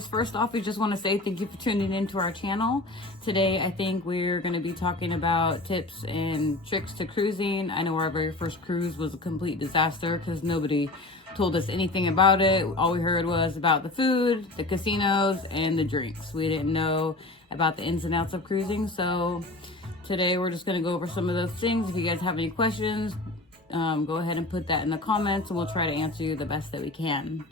guys, first off, we just want to say thank you for tuning into our channel. Today, I think we're going to be talking about tips and tricks to cruising. I know our very first cruise was a complete disaster because nobody told us anything about it. All we heard was about the food, the casinos, and the drinks. We didn't know about the ins and outs of cruising. So today, we're just going to go over some of those things. If you guys have any questions, go ahead and put that in the comments and we'll try to answer you the best that we can.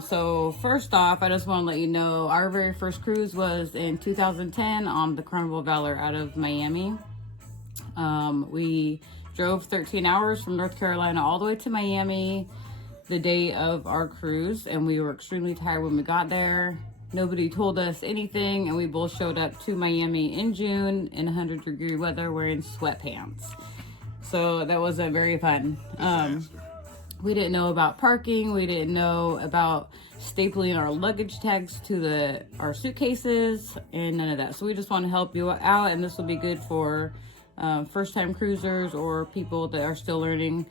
So first off, I just want to let you know our very first cruise was in 2010 on the Carnival Valor out of Miami. We drove 13 hours from North Carolina all the way to Miami the day of our cruise, and we were extremely tired when we got there. Nobody told us anything, and we both showed up to Miami in June in 100-degree weather wearing sweatpants. So that wasn't very fun. We didn't know about parking. We didn't know about stapling our luggage tags to our suitcases and none of that. So we just want to help you out, and this will be good for first-time cruisers or people that are still learning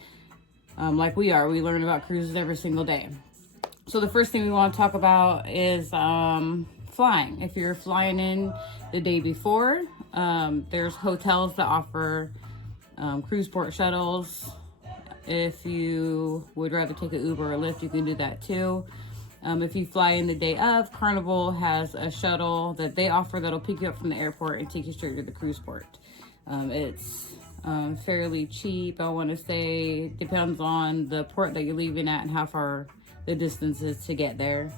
like we are. We learn about cruises every single day. So the first thing we want to talk about is flying. If you're flying in the day before, there's hotels that offer cruise port shuttles. If you would rather take an Uber or Lyft, you can do that too. If you fly in the day of, Carnival has a shuttle that they offer that'll pick you up from the airport and take you straight to the cruise port. It's fairly cheap. I want to say depends on the port that you're leaving at and how far the distance is to get there.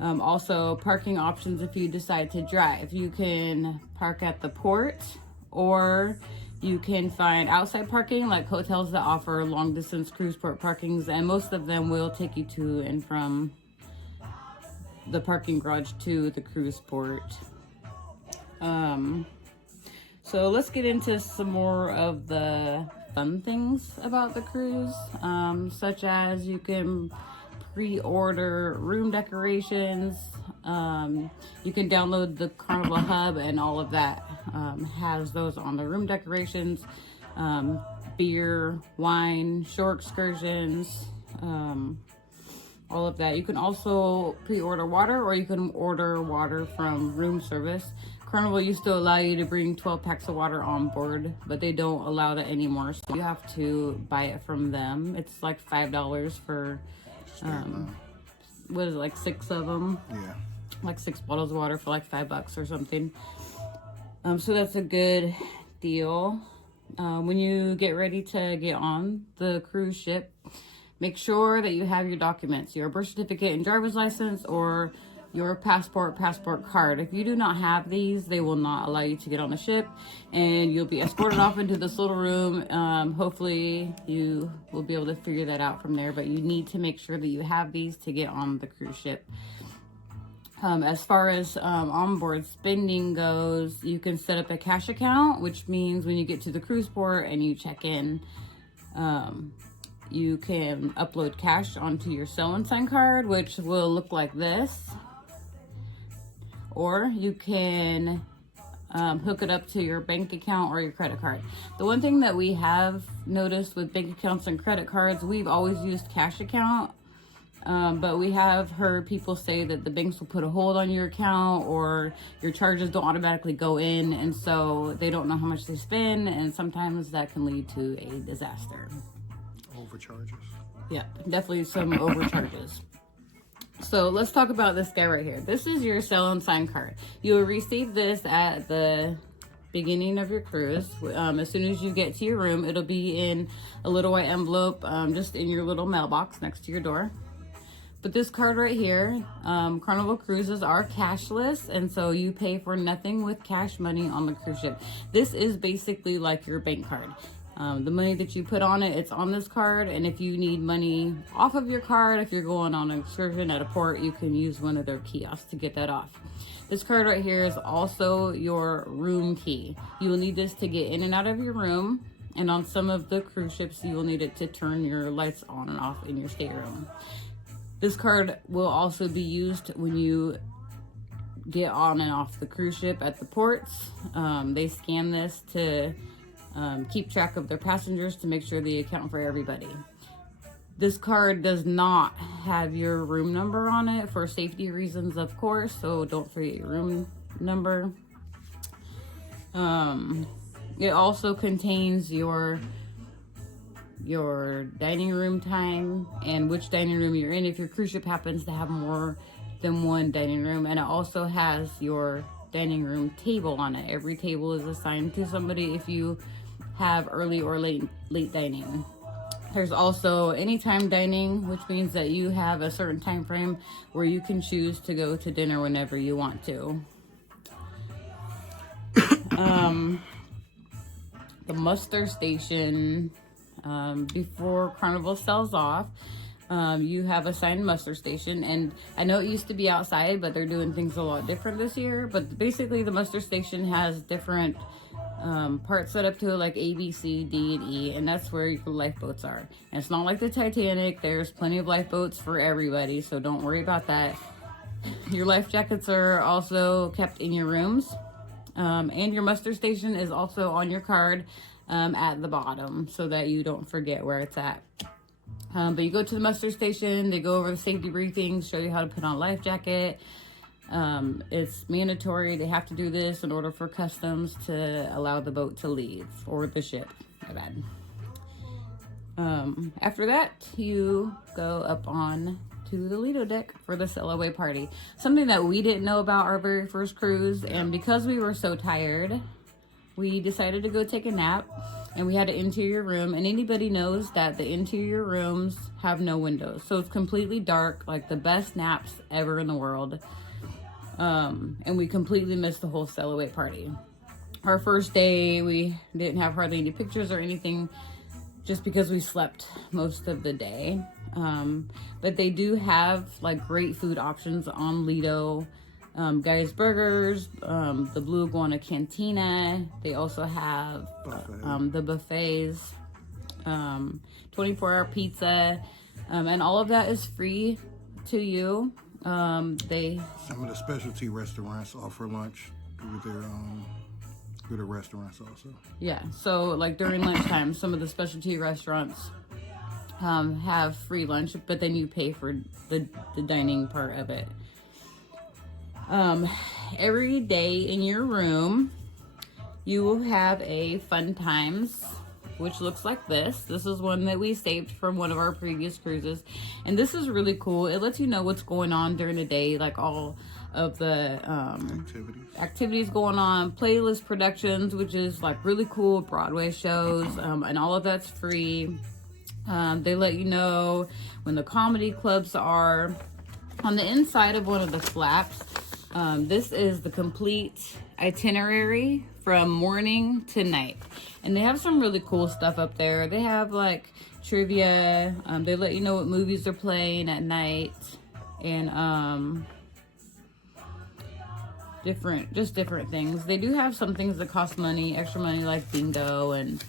Also, parking options if you decide to drive. You can park at the port, or you can find outside parking like hotels that offer long distance cruise port parkings, and most of them will take you to and from the parking garage to the cruise port. So let's get into some more of the fun things about the cruise, such as you can pre-order room decorations. You can download the Carnival Hub, and all of that has those on the room decorations, beer, wine, shore excursions, all of that. You can also pre-order water, or you can order water from room service. Carnival used to allow you to bring 12 packs of water on board, but they don't allow that anymore, so you have to buy it from them. It's like $5 for what is it, like 6 of them? Yeah, like 6 bottles of water for like $5 or something. So that's a good deal. When you get ready to get on the cruise ship, make sure that you have your documents, your birth certificate and driver's license, or your passport card. If you do not have these, they will not allow you to get on the ship, and you'll be escorted off into this little room. Hopefully you will be able to figure that out from there, but you need to make sure that you have these to get on the cruise ship. As far as onboard spending goes, you can set up a cash account, which means when you get to the cruise port and you check in, you can upload cash onto your Sell and Sign card, which will look like this. Or you can hook it up to your bank account or your credit card. The one thing that we have noticed with bank accounts and credit cards, we've always used cash account, but we have heard people say that the banks will put a hold on your account, or your charges don't automatically go in, and so they don't know how much they spend, and sometimes that can lead to a disaster. Overcharges? Yeah, definitely some overcharges. So let's talk about this guy right here. This is your Sell and Sign card. You will receive this at the beginning of your cruise. As soon as you get to your room, it'll be in a little white envelope, just in your little mailbox next to your door. But this card right here, Carnival cruises are cashless, and so you pay for nothing with cash money on the cruise ship. This is basically like your bank card. The money that you put on it, it's on this card, and if you need money off of your card, if you're going on an excursion at a port, you can use one of their kiosks to get that off. This card right here is also your room key. You will need this to get in and out of your room, and on some of the cruise ships, you will need it to turn your lights on and off in your stateroom. This card will also be used when you get on and off the cruise ship at the ports. They scan this to keep track of their passengers to make sure they account for everybody. This card does not have your room number on it for safety reasons, of course, so don't forget your room number. It also contains your dining room time and which dining room you're in if your cruise ship happens to have more than one dining room, and it also has your dining room table on it. Every table is assigned to somebody if you have early or late dining. There's also anytime dining, which means that you have a certain time frame where you can choose to go to dinner whenever you want to. The muster station, before Carnival sells off, you have assigned muster station, and I know it used to be outside, but they're doing things a lot different this year. But basically the muster station has different parts set up to it, like A, B, C, D, and E, and that's where your lifeboats are. And it's not like the Titanic. There's plenty of lifeboats for everybody, so don't worry about that. Your life jackets are also kept in your rooms, and your muster station is also on your card at the bottom so that you don't forget where it's at. But you go to the muster station, they go over the safety briefings, show you how to put on a life jacket. It's mandatory. They have to do this in order for customs to allow the boat to leave, or the ship, my bad. After that, you go up on to the Lido deck for the sail away party. Something that we didn't know about our very first cruise, and because we were so tired, we decided to go take a nap, and we had an interior room, and anybody knows that the interior rooms have no windows, so it's completely dark, like the best naps ever in the world. And we completely missed the whole sail away party. Our first day, we didn't have hardly any pictures or anything, just because we slept most of the day. But they do have like great food options on Lido. Guy's Burgers, the Blue Iguana Cantina. They also have the buffets, 24-hour pizza, and all of that is free to you. Some of the specialty restaurants offer lunch through the restaurants also. Yeah, so like during lunchtime, some of the specialty restaurants have free lunch, but then you pay for the dining part of it. Every day in your room, you will have a fun times, which looks like this. This is one that we saved from one of our previous cruises, and this is really cool. It lets you know what's going on during the day, like all of the activities going on, playlist productions, which is like really cool Broadway shows, and all of that's free. They let you know when the comedy clubs are. On the inside of one of the flaps, this is the complete itinerary from morning to night, and they have some really cool stuff up there. They have like trivia, they let you know what movies they're playing at night, and different things. They do have some things that cost money, extra money, like bingo and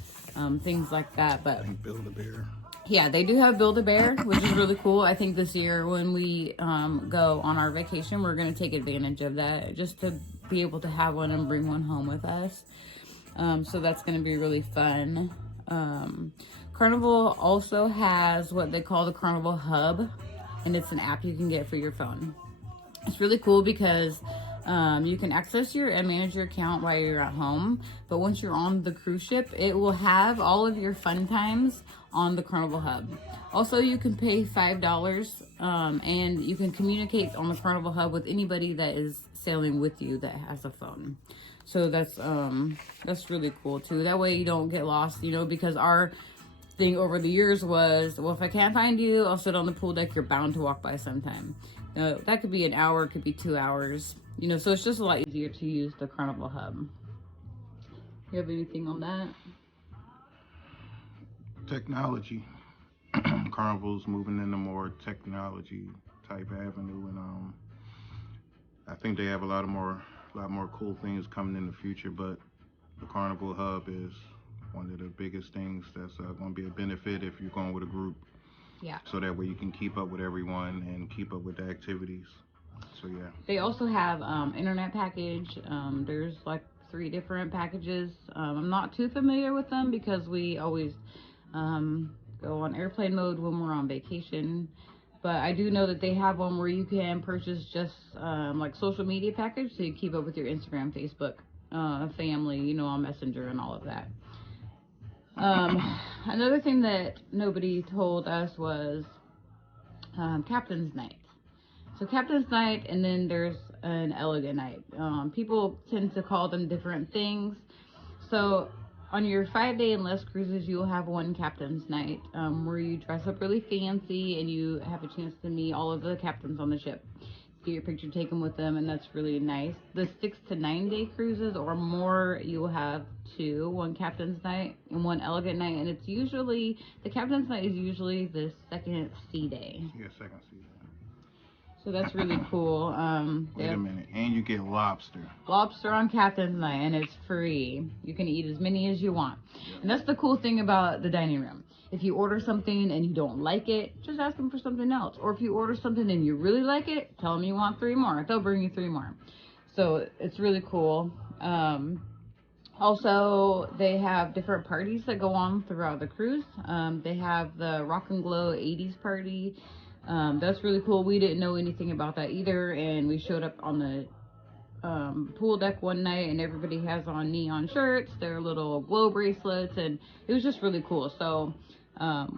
things like that. But Build-A-Bear. Yeah, they do have Build-A-Bear, which is really cool. I think this year when we go on our vacation, we're going to take advantage of that, just to be able to have one and bring one home with us. So that's going to be really fun. Carnival also has what they call the Carnival Hub, and it's an app you can get for your phone. It's really cool because you can access your and manage your account while you're at home, but once you're on the cruise ship, it will have all of your fun times on the Carnival Hub. Also, you can pay $5 and you can communicate on the Carnival Hub with anybody that is sailing with you that has a phone. So that's really cool too. That way you don't get lost, because our thing over the years was, well, if I can't find you, I'll sit on the pool deck. You're bound to walk by sometime. That could be an hour, it could be 2 hours, so it's just a lot easier to use the Carnival Hub. You have anything on that? Technology. Carnival's moving into more technology type avenue, and I think they have a lot more cool things coming in the future. But the Carnival Hub is one of the biggest things that's going to be a benefit if you're going with a group. Yeah. So that way you can keep up with everyone and keep up with the activities. So yeah. They also have internet package. There's like 3 different packages. I'm not too familiar with them because we always go go on airplane mode when we're on vacation. But I do know that they have one where you can purchase just like social media package, so you keep up with your Instagram, Facebook, family, you know, on Messenger and all of that. Another thing that nobody told us was Captain's Night. So Captain's Night, and then there's an Elegant Night. People tend to call them different things. So on your 5-day and less cruises, you'll have one Captain's Night where you dress up really fancy and you have a chance to meet all of the captains on the ship. Get your picture taken with them, and that's really nice. The 6 to 9 day cruises or more, you'll have one Captain's Night and one Elegant Night, and it's usually, the Captain's Night is usually the second sea day. Yeah, second sea day. So that's really cool. Wait a minute, and you get lobster. Lobster on Captain's Night, and it's free. You can eat as many as you want. And that's the cool thing about the dining room. If you order something and you don't like it, just ask them for something else. Or if you order something and you really like it, tell them you want 3 more. They'll bring you 3 more. So it's really cool. Also, they have different parties that go on throughout the cruise. They have the Rock and Glow 80s party. That's really cool. We didn't know anything about that either, and we showed up on the pool deck one night, and everybody has on neon shirts, their little glow bracelets, and it was just really cool. So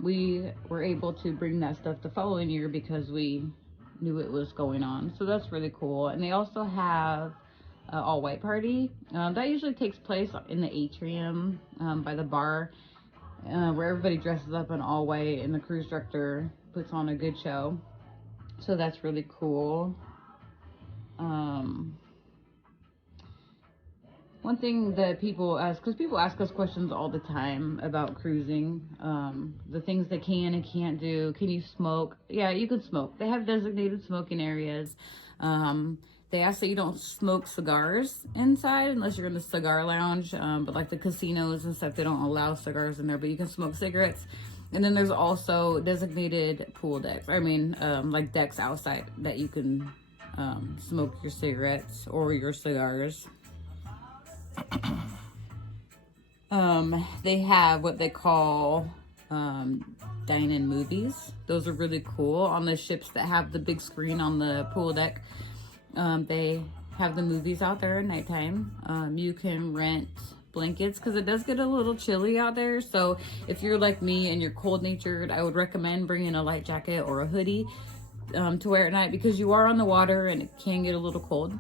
we were able to bring that stuff the following year because we knew it was going on. So that's really cool. And they also have all white party that usually takes place in the atrium by the bar, where everybody dresses up in all white, and the cruise director puts on a good show. So that's really cool. One thing that people ask, because people ask us questions all the time about cruising, the things they can and can't do. Can you smoke? Yeah, you can smoke. They have designated smoking areas. They ask that you don't smoke cigars inside unless you're in the cigar lounge, but like the casinos and stuff, they don't allow cigars in there, but you can smoke cigarettes. And then there's also designated pool decks. I mean, like decks outside that you can smoke your cigarettes or your cigars. They have what they call dine-in movies. Those are really cool on the ships that have the big screen on the pool deck. They have the movies out there at nighttime. You can rent blankets because it does get a little chilly out there. So if you're like me and you're cold natured, I would recommend bringing a light jacket or a hoodie to wear at night, because you are on the water and it can get a little cold.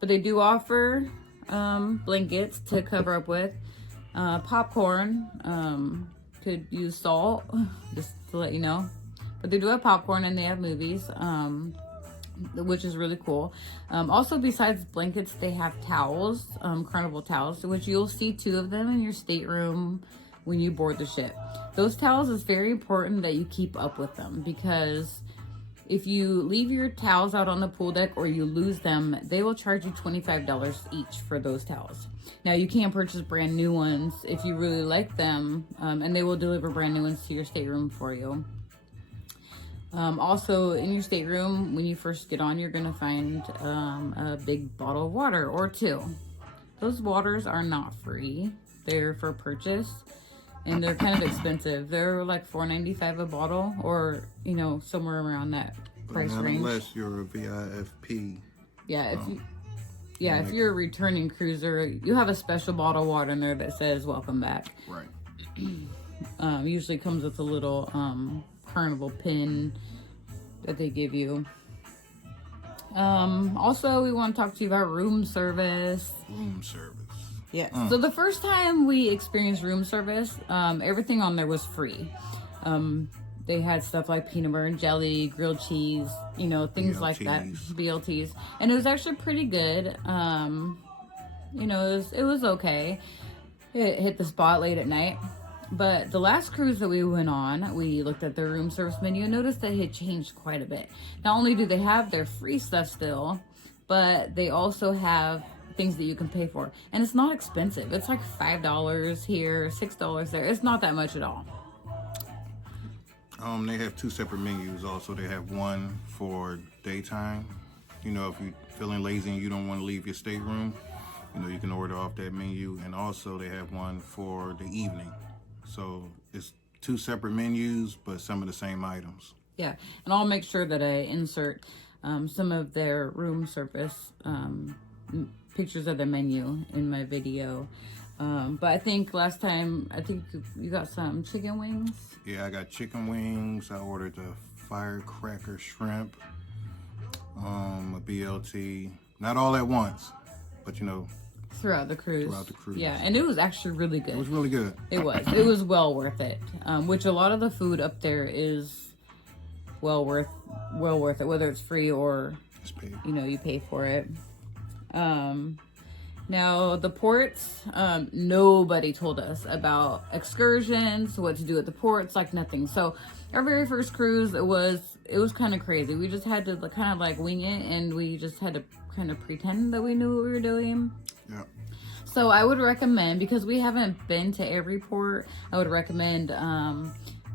But they do offer blankets to cover up with, popcorn, could use salt, just to let you know. But they do have popcorn, and they have movies, which is really cool. Also, besides blankets, they have towels, Carnival towels, which you'll see 2 of them in your stateroom when you board the ship. Those towels, is very important that you keep up with them, because if you leave your towels out on the pool deck or you lose them, they will charge you $25 each for those towels. Now, you can purchase brand new ones if you really like them, and they will deliver brand new ones to your stateroom for you. Also, in your stateroom, when you first get on, you're going to find a big bottle of water or 2. Those waters are not free. They're for purchase, and they're kind of expensive. They're like $4.95 a bottle, or, you know, somewhere around that price range. Unless you're a VIFP. Yeah, if you're a returning cruiser, you have a special bottle of water in there that says welcome back. Right. Usually comes with a little Carnival pin that they give you. Also, we want to talk to you about room service. Room service. Yeah. So the first time we experienced room service, everything on there was free. They had stuff like peanut butter and jelly, grilled cheese, you know, things like that. BLTs. And it was actually pretty good. You know, it was okay. It hit the spot late at night. But the last cruise that we went on, we looked at their room service menu and noticed that it had changed quite a bit. Not only do they have their free stuff still, but they also have things that you can pay for. And it's not expensive. It's like $5 here, $6 there. It's not that much at all. They have 2 separate menus also. They have one for daytime. You know, if you're feeling lazy and you don't want to leave your stateroom, you know, you can order off that menu. And also they have one for the evening. So it's 2 separate menus, but some of the same items. Yeah, and I'll make sure that I insert some of their room service pictures of the menu in my video. But I think last time, I think you got some chicken wings. Yeah, I got chicken wings. I ordered the firecracker shrimp, a BLT. Not all at once, but you know, Throughout the cruise. Throughout the cruise. Yeah, and it was actually really good. It was really good. It was well worth it. Which a lot of the food up there is well worth it, whether it's free or It's paid. you know, you pay for it. Now the ports, nobody told us about excursions, what to do at the ports, like nothing. So our very first cruise, it was kind of crazy. We just had to kind of like wing it, and we just had to kind of pretend that we knew what we were doing. Yeah. So I would recommend, because we haven't been to every port, I would recommend,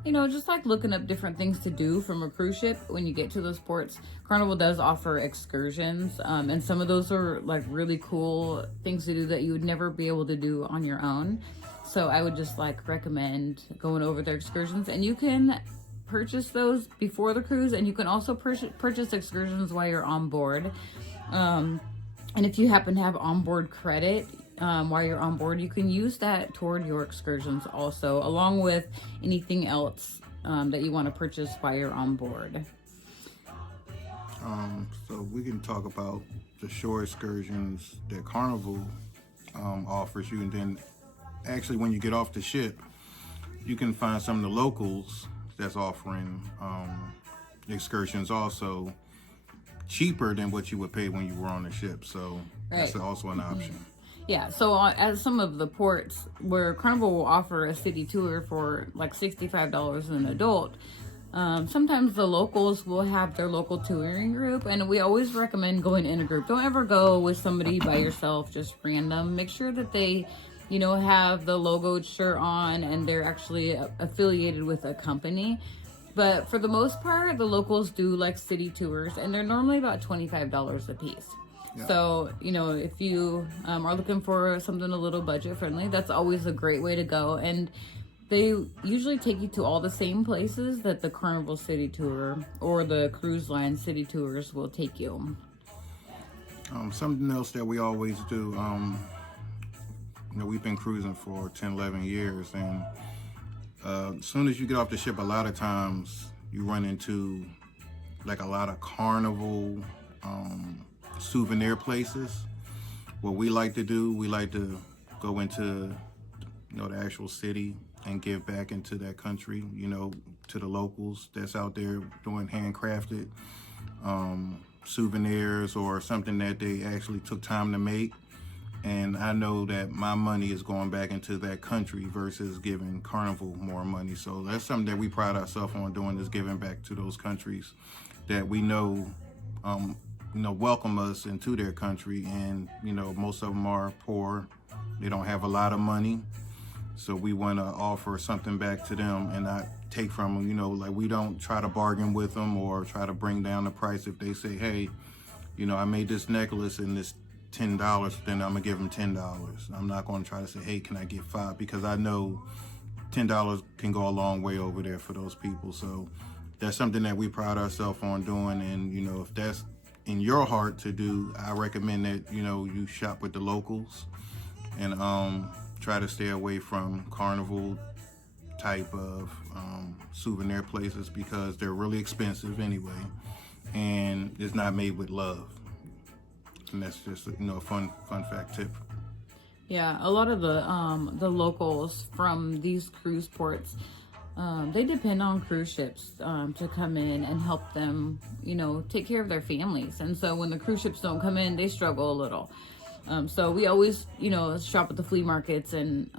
you know, just like looking up different things to do from a cruise ship when you get to those ports. Carnival does offer excursions, and some of those are like really cool things to do that you would never be able to do on your own. So I would just like recommend going over their excursions, and you can purchase those before the cruise, and you can also purchase excursions while you're on board. And if you happen to have onboard credit while you're on board, you can use that toward your excursions also, along with anything else that you want to purchase while you're on board. So we can talk about the shore excursions that Carnival offers you, and then actually when you get off the ship, you can find some of the locals that's offering excursions also cheaper than what you would pay when you were on the ship. So that's also an option. Yeah, so at some of the ports where Carnival will offer a city tour for like $65 an adult, sometimes the locals will have their local touring group, and we always recommend going in a group. Don't ever go with somebody by yourself, just random. Make sure that they, you know, have the logoed shirt on and they're actually affiliated with a company. But for the most part, the locals do like city tours, and they're normally about $25 a piece. Yeah. So, you know, if you are looking for something a little budget friendly, that's always a great way to go. And they usually take you to all the same places that the Carnival City Tour or the cruise line city tours will take you. Something else that we always do, you know, we've been cruising for 10, 11 years, and as soon as you get off the ship, a lot of times you run into like a lot of Carnival souvenir places. What we like to do, we like to go into, you know, the actual city and give back into that country, you know, to the locals that's out there doing handcrafted souvenirs or something that they actually took time to make. And I know that my money is going back into that country versus giving Carnival more money. So that's something that we pride ourselves on doing, is giving back to those countries that we know, you know, welcome us into their country. And, you know, most of them are poor. They don't have a lot of money. So we want to offer something back to them and not take from them. You know, like we don't try to bargain with them or try to bring down the price. If they say, hey, you know, I made this necklace and this $10, then I'm gonna give them $10. I'm not gonna try to say, hey, can I get $5? Because I know $10 can go a long way over there for those people. So that's something that we pride ourselves on doing. And, you know, if that's in your heart to do, I recommend that, you know, you shop with the locals and try to stay away from Carnival type of souvenir places, because they're really expensive anyway, and it's not made with love. And that's just, you know, a fun fact tip. Yeah, a lot of the locals from these cruise ports, they depend on cruise ships to come in and help them, you know, take care of their families. And so when the cruise ships don't come in, they struggle a little. So we always, you know, shop at the flea markets and,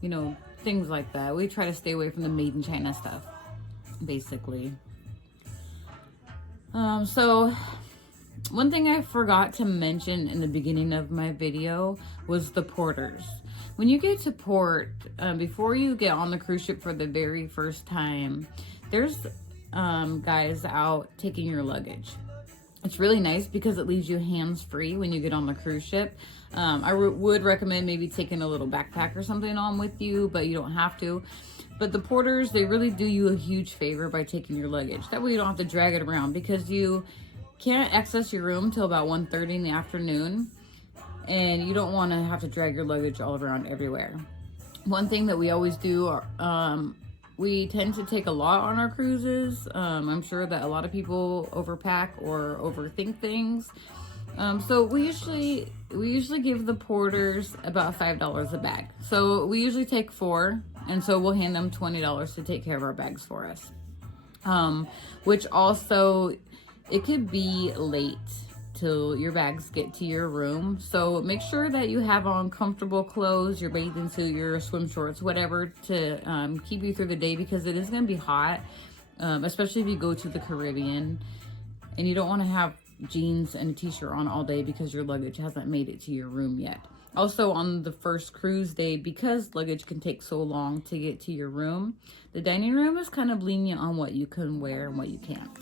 you know, things like that. We try to stay away from the made in China stuff, basically. So one thing I forgot to mention in the beginning of my video was the porters. When you get to port, before you get on the cruise ship for the very first time, there's guys out taking your luggage. It's really nice because it leaves you hands-free when you get on the cruise ship. I would recommend maybe taking a little backpack or something on with you, but you don't have to. But the porters, they really do you a huge favor by taking your luggage. That way you don't have to drag it around, because you can't access your room till about 1:30 in the afternoon. And you don't want to have to drag your luggage all around everywhere. One thing that we always do, we tend to take a lot on our cruises. I'm sure that a lot of people overpack or overthink things. So we usually give the porters about $5 a bag. So we usually take 4, and so we'll hand them $20 to take care of our bags for us. Which also, it could be late till your bags get to your room. So make sure that you have on comfortable clothes, your bathing suit, your swim shorts, whatever, to keep you through the day, because it is going to be hot, especially if you go to the Caribbean, and you don't want to have jeans and a t-shirt on all day because your luggage hasn't made it to your room yet. Also, on the first cruise day, because luggage can take so long to get to your room, the dining room is kind of lenient on what you can wear and what you can't.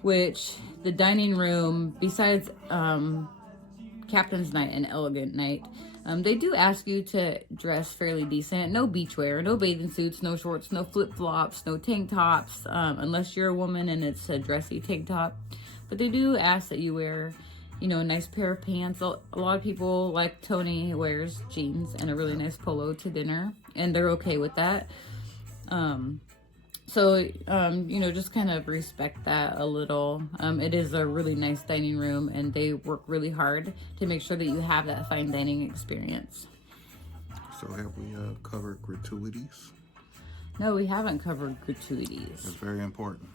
Which the dining room, besides Captain's Night and Elegant Night, they do ask you to dress fairly decent. No beachwear, no bathing suits, no shorts, no flip-flops, no tank tops, unless you're a woman and it's a dressy tank top. But they do ask that you wear, a nice pair of pants. A lot of people, like Tony, wears jeans and a really nice polo to dinner, and they're okay with that. So, just kind of respect that a little. It is a really nice dining room, and they work really hard to make sure that you have that fine dining experience. So have we covered gratuities? No, we haven't covered gratuities. That's very important.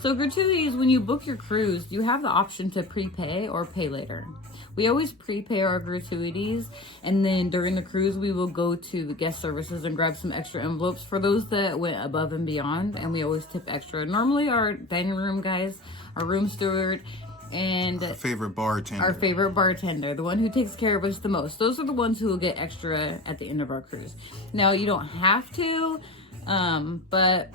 So gratuities, when you book your cruise, you have the option to prepay or pay later. We always prepay our gratuities, and then during the cruise, we will go to guest services and grab some extra envelopes for those that went above and beyond, and we always tip extra. Normally, our dining room guys, our room steward, and our favorite bartender, the one who takes care of us the most. Those are the ones who will get extra at the end of our cruise. Now, you don't have to, but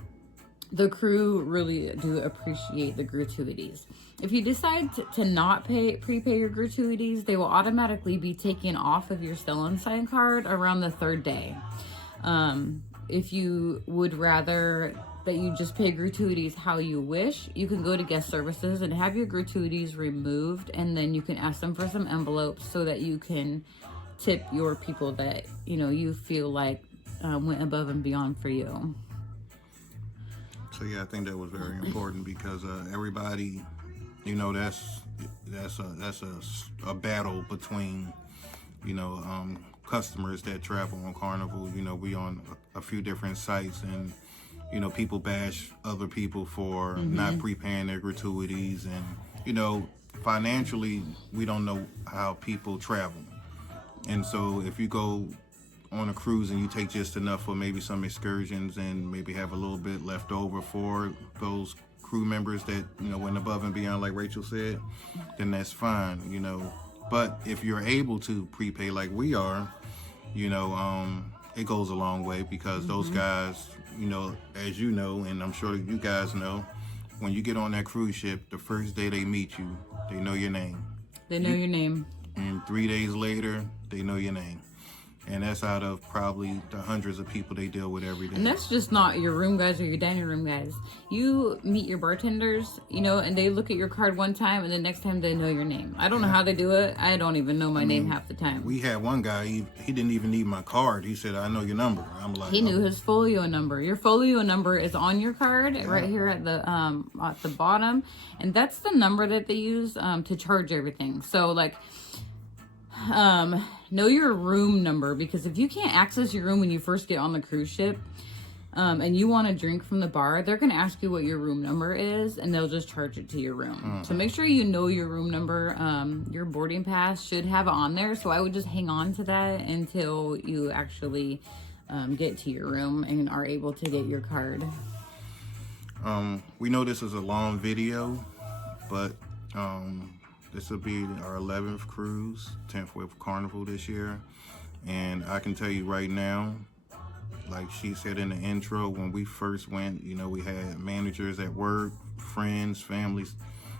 the crew really do appreciate the gratuities. If you decide to not prepay your gratuities, they will automatically be taken off of your sell and sign card around the 3rd day. If you would rather that you just pay gratuities how you wish, you can go to guest services and have your gratuities removed, and then you can ask them for some envelopes so that you can tip your people that you feel like went above and beyond for you. So yeah, I think that was very important, because everybody, that's a battle between customers that travel on Carnival. We on a few different sites, and people bash other people for not prepaying their gratuities, and financially we don't know how people travel, and so if you go on a cruise and you take just enough for maybe some excursions and maybe have a little bit left over for those crew members that went above and beyond, like Rachel said, then that's fine. But if you're able to prepay like we are, it goes a long way, because those guys, as you know, and I'm sure you guys know, when you get on that cruise ship, the first day they meet you, they know your name. They know your name. And 3 days later, they know your name. And that's out of probably the hundreds of people they deal with every day. And that's just not your room guys or your dining room guys. You meet your bartenders, and they look at your card one time, and the next time they know your name. I don't know how they do it. I don't even know my name half the time. We had one guy, he didn't even need my card. He said, "I know your number." I'm like, he knew his folio number. Your folio number is on your card right here at the bottom. And that's the number that they use to charge everything. So know your room number, because if you can't access your room when you first get on the cruise ship, and you want to drink from the bar, they're going to ask you what your room number is, and they'll just charge it to your room. So make sure you know your room number. Your boarding pass should have it on there, so I would just hang on to that until you actually get to your room and are able to get your card. We know this is a long video, but this will be our 11th cruise, 10th with Carnival this year. And I can tell you right now, like she said in the intro, when we first went, we had managers at work, friends, families.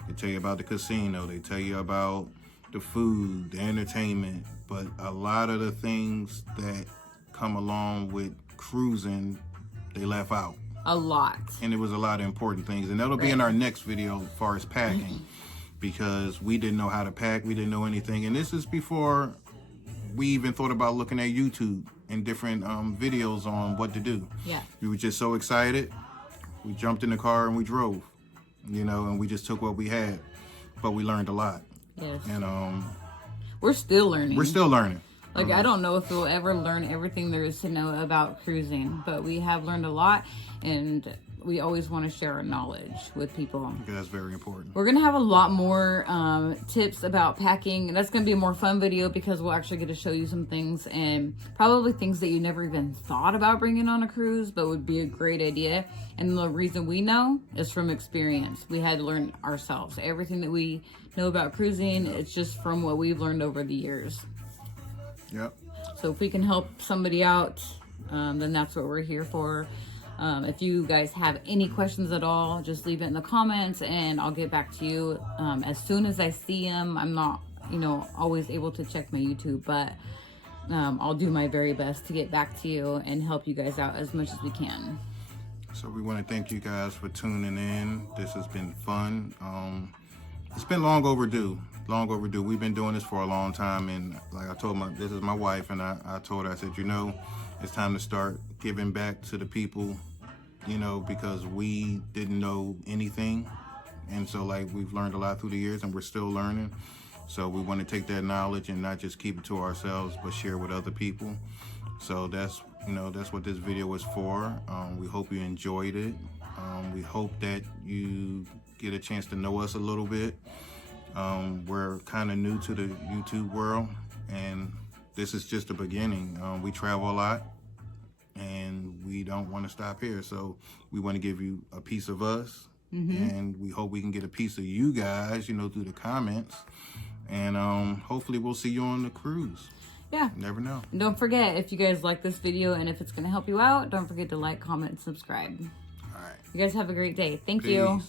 They tell you about the casino. They tell you about the food, the entertainment. But a lot of the things that come along with cruising, they left out. A lot. And it was a lot of important things. And that'll be in our next video as far as packing. Because we didn't know how to pack. We didn't know anything. And this is before we even thought about looking at YouTube and different videos on what to do. Yeah. We were just so excited. We jumped in the car and we drove. You know, and we just took what we had. But we learned a lot. Yes. And we're still learning. we're still learning. Like, I don't know if we'll ever learn everything there is to know about cruising, but we have learned a lot, and we always want to share our knowledge with people. Okay, that's very important. We're going to have a lot more tips about packing. That's going to be a more fun video because we'll actually get to show you some things, and probably things that you never even thought about bringing on a cruise, but would be a great idea. And the reason we know is from experience. We had to learn ourselves. Everything that we know about cruising, it's just from what we've learned over the years. Yep. So if we can help somebody out, then that's what we're here for. If you guys have any questions at all, just leave it in the comments and I'll get back to you as soon as I see them. I'm not, always able to check my YouTube, but I'll do my very best to get back to you and help you guys out as much as we can. So we want to thank you guys for tuning in. This has been fun. It's been long overdue. We've been doing this for a long time, and like I told this is my wife, and I told her, I said, it's time to start giving back to the people, because we didn't know anything, and so we've learned a lot through the years, and we're still learning. So we want to take that knowledge and not just keep it to ourselves, but share with other people. So that's what this video was for. We hope you enjoyed it. We hope that you get a chance to know us a little bit. We're kind of new to the YouTube world, and this is just the beginning. We travel a lot, and we don't want to stop here. So we want to give you a piece of us, and we hope we can get a piece of you guys, through the comments. And hopefully we'll see you on the cruise. Yeah. You never know. And don't forget, if you guys like this video and if it's going to help you out, don't forget to like, comment, and subscribe. All right. You guys have a great day. Thank Peace. you.